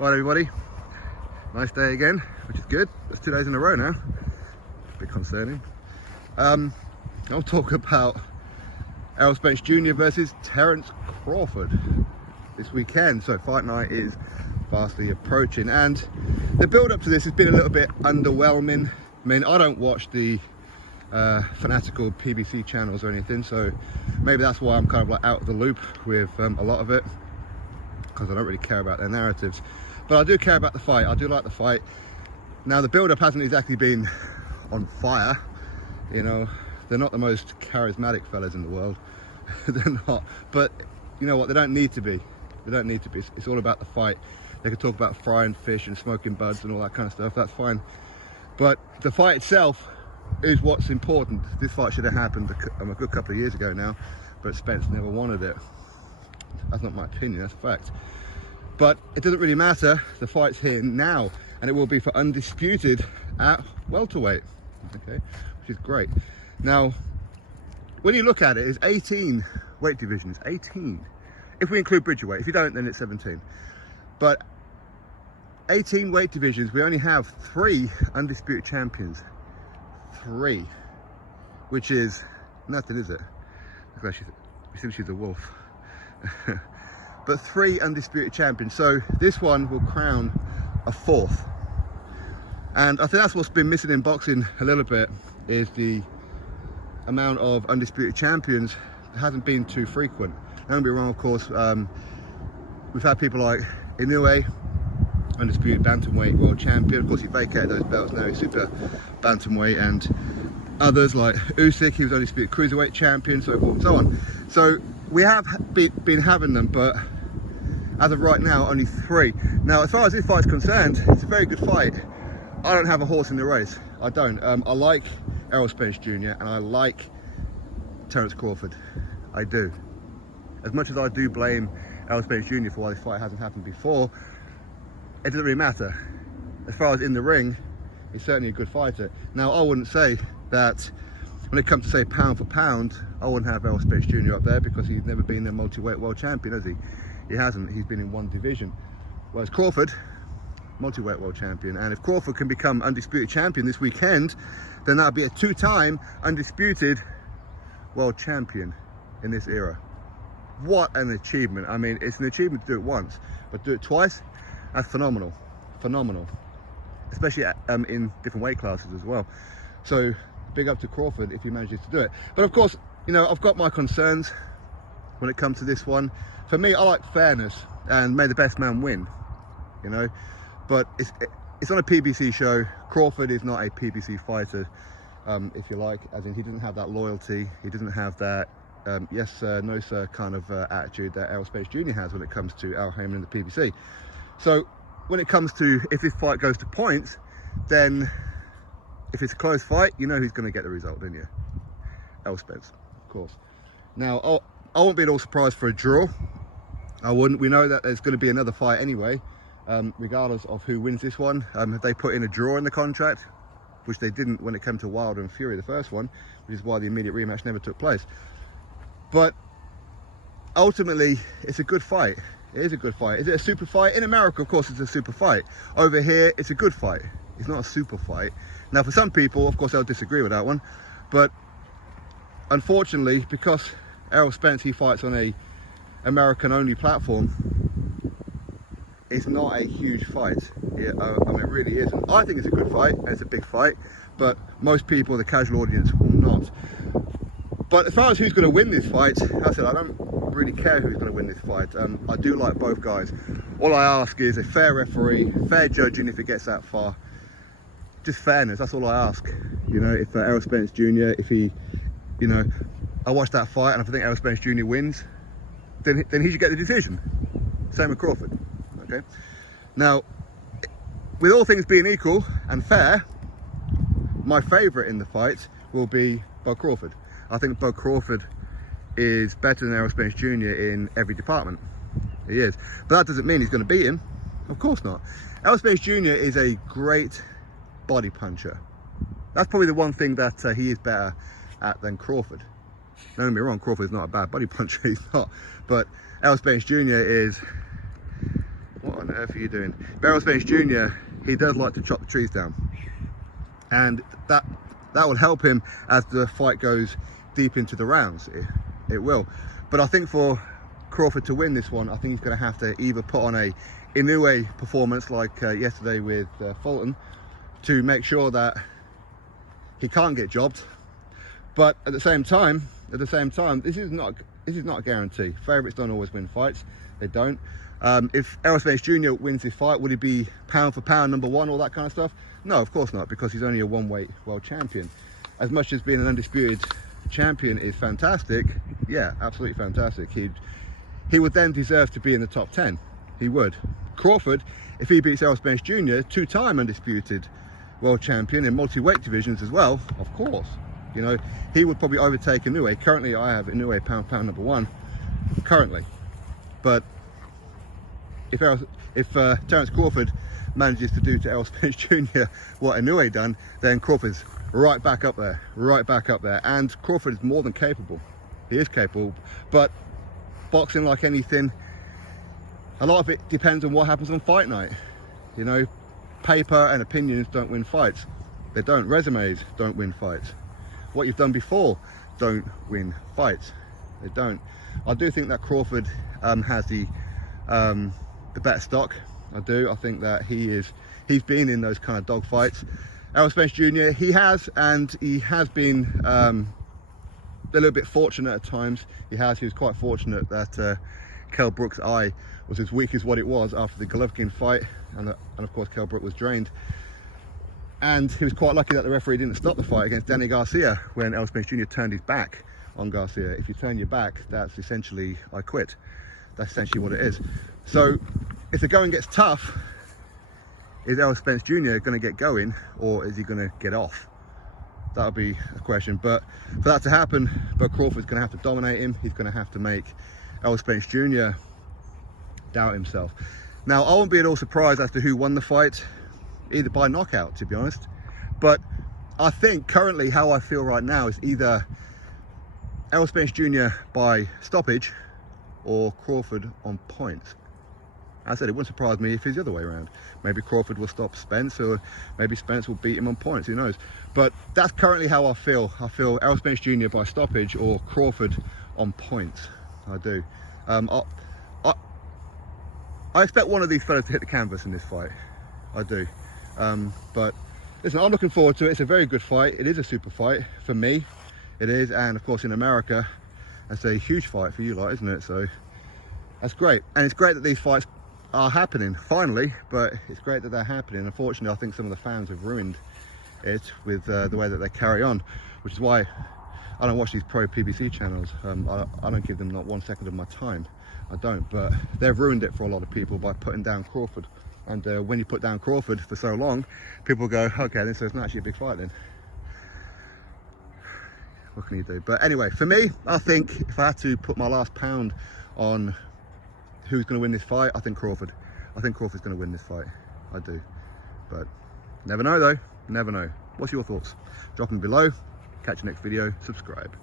Right, everybody, nice day again, which is good. It's 2 days in a row now. A bit concerning. I'll talk about Errol Spence Jr. versus Terence Crawford this weekend. So fight night is fastly approaching, and the build up to this has been a little bit underwhelming. I mean, I don't watch the fanatical PBC channels or anything, so maybe that's why I'm kind of like out of the loop with a lot of it, because I don't really care about their narratives. But I do care about the fight. I do like the fight. Now, the build up hasn't exactly been on fire. You know, they're not the most charismatic fellas in the world. They're not. But you know what? They don't need to be. They don't need to be. It's all about the fight. They can talk about frying fish and smoking buds and all that kind of stuff. That's fine. But the fight itself is what's important. This fight should have happened a good couple of years ago now, but Spence never wanted it. That's not my opinion, that's a fact. But it doesn't really matter. The fight's here now, and it will be for Undisputed at welterweight, okay, which is great. Now, when you look at it, it's 18 weight divisions, 18. If we include Bridgerweight. If you don't, then it's 17. But 18 weight divisions, we only have 3 undisputed champions. 3, which is nothing, is it? Look, she thinks she's a wolf. But 3 undisputed champions, so this one will crown a 4th. And I think that's what's been missing in boxing a little bit, is the amount of undisputed champions. It hasn't been too frequent. Don't be wrong, of course. We've had people like Inoue, undisputed bantamweight world champion. Of course, he vacated those belts now. He's super bantamweight, and others like Usyk, he was undisputed cruiserweight champion, so forth and so on. So we have been having them, but as of right now, only 3. Now, as far as this fight's concerned, it's a very good fight. I don't have a horse in the race. I don't. I like Errol Spence Jr. and I like Terence Crawford. I do. As much as I do blame Errol Spence Jr. for why this fight hasn't happened before, it doesn't really matter. As far as in the ring, he's certainly a good fighter. Now, I wouldn't say that when it comes to, say, pound for pound, I wouldn't have Errol Spence Jr. up there, because he's never been a multi-weight world champion, has he? He hasn't. He's been in one division. Whereas Crawford, multi-weight world champion. And if Crawford can become undisputed champion this weekend, then that'll be a 2-time undisputed world champion in this era. What an achievement. I mean, it's an achievement to do it once, but do it twice, that's phenomenal. Phenomenal. Especially in different weight classes as well. So big up to Crawford if he manages to do it. But of course, you know, I've got my concerns when it comes to this one. For me, I like fairness, and may the best man win, you know. But it's on a PBC show. Crawford is not a PBC fighter, if you like, as in he doesn't have that loyalty. He doesn't have that yes sir, no sir kind of attitude that Errol Spence Jr. has when it comes to Al Haymon and the PBC. So when it comes to, if this fight goes to points, then if it's a close fight, you know who's going to get the result, don't you? Errol Spence, of course. Now, I won't be at all surprised for a draw. I wouldn't. We know that there's going to be another fight anyway, regardless of who wins this one. Have they put in a draw in the contract, which they didn't when it came to Wilder and Fury, the first one, which is why the immediate rematch never took place. But ultimately, it's a good fight. It is a good fight. Is it a super fight? In America, of course, it's a super fight. Over here, it's a good fight. It's not a super fight. Now, for some people, of course, they'll disagree with that one. But unfortunately, because Errol Spence, he fights on a American-only platform, it's not a huge fight. I mean, it really isn't. I think it's a good fight, and it's a big fight, but most people, the casual audience, will not. But as far as who's going to win this fight, as I said, I don't really care who's going to win this fight. I do like both guys. All I ask is a fair referee, fair judging if it gets that far. Just fairness, that's all I ask. You know, if Errol Spence Jr., if he, you know, I watched that fight and if I think Errol Spence Jr. wins, then he should get the decision. Same with Crawford, okay? Now, with all things being equal and fair, my favourite in the fight will be Bud Crawford. I think Bud Crawford is better than Errol Spence Jr. in every department. He is. But that doesn't mean he's going to beat him. Of course not. Errol Spence Jr. is a great body puncher. That's probably the one thing that he is better at than Crawford. Don't get me wrong, Crawford is not a bad body puncher, he's not. But Errol Spence Jr. is... What on on earth are you doing? Errol Spence Jr., he does like to chop the trees down. And that will help him as the fight goes deep into the rounds. It will. But I think for Crawford to win this one, I think he's going to have to either put on a Inoue performance like yesterday with Fulton to make sure that he can't get jobbed. But at the same time, this is not a guarantee. Favourites don't always win fights. They don't. If Errol Spence Jr. wins this fight, would he be pound for pound #1, all that kind of stuff? No, of course not, because he's only a one-weight world champion. As much as being an undisputed champion is fantastic, yeah, absolutely fantastic. He would then deserve to be in the top 10. He would. Crawford, if he beats Errol Spence Jr., two-time undisputed world champion in multi-weight divisions as well, of course. You know, he would probably overtake Inoue. Currently, I have Inoue pound for pound #1, currently. But if Terence Crawford manages to do to Errol Spence Jr. what Inoue done, then Crawford's right back up there, And Crawford is more than capable. He is capable, but boxing, like anything, a lot of it depends on what happens on fight night. You know, paper and opinions don't win fights. They don't. Resumes don't win fights. What you've done before don't win fights. They don't. I do think that Crawford has the better stock. I do. I think that he's been in those kind of dog fights. Errol Spence Jr., he has been a little bit fortunate at times. He was quite fortunate that Kell Brook's eye was as weak as what it was after the Golovkin fight, and of course Kell Brook was drained. And he was quite lucky that the referee didn't stop the fight against Danny Garcia when Errol Spence Jr. turned his back on Garcia. If you turn your back, that's essentially I quit. That's essentially what it is. So if the going gets tough, is Errol Spence Jr. going to get going, or is he going to get off? That'll be a question. But for that to happen, Crawford's going to have to dominate him. He's going to have to make Errol Spence Jr. doubt himself. Now, I won't be at all surprised as to who won the fight, either by knockout, to be honest. But I think currently how I feel right now is either Errol Spence Jr. by stoppage or Crawford on points. I said it wouldn't surprise me if it's the other way around. Maybe Crawford will stop Spence, or maybe Spence will beat him on points, who knows. But that's currently how I feel. I feel Errol Spence Jr. by stoppage or Crawford on points. I do. I expect one of these fellas to hit the canvas in this fight. I do. But listen, I'm looking forward to it. It's a very good fight. It is a super fight for me. It is, and of course in America, that's a huge fight for you lot, isn't it? So that's great. And it's great that these fights are happening finally, but it's great that they're happening. Unfortunately, I think some of the fans have ruined it with the way that they carry on, which is why I don't watch these pro PBC channels. I don't give them not 1 second of my time. I don't, but they've ruined it for a lot of people by putting down Crawford. And when you put down Crawford for so long, people go, okay, then so it's not actually a big fight then. What can you do? But anyway, for me, I think if I had to put my last pound on who's going to win this fight, I think Crawford. I think Crawford's going to win this fight. I do. But never know though. Never know. What's your thoughts? Drop them below. Catch you next video. Subscribe.